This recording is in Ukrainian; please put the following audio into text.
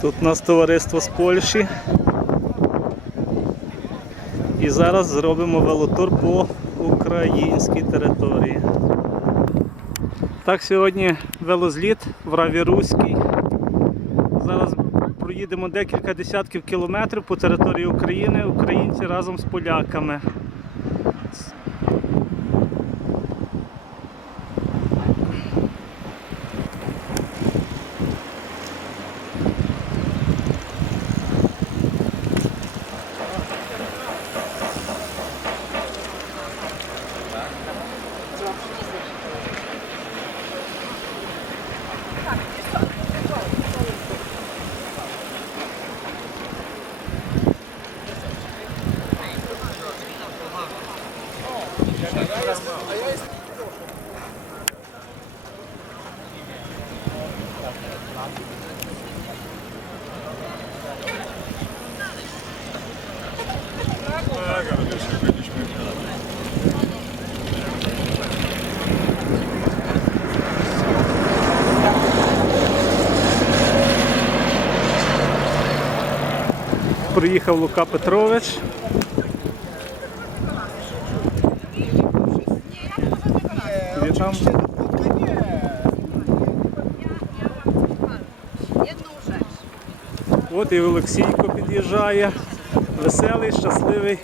Тут у нас товариство з Польщі. І зараз зробимо велотур по українській території. Так, сьогодні велозліт в Раві Руській. Зараз проїдемо декілька десятків кілометрів по території України, українці разом з поляками. Приїхав Лука Петрович. Вітам. От і Олексійко під'їжджає. Веселий, щасливий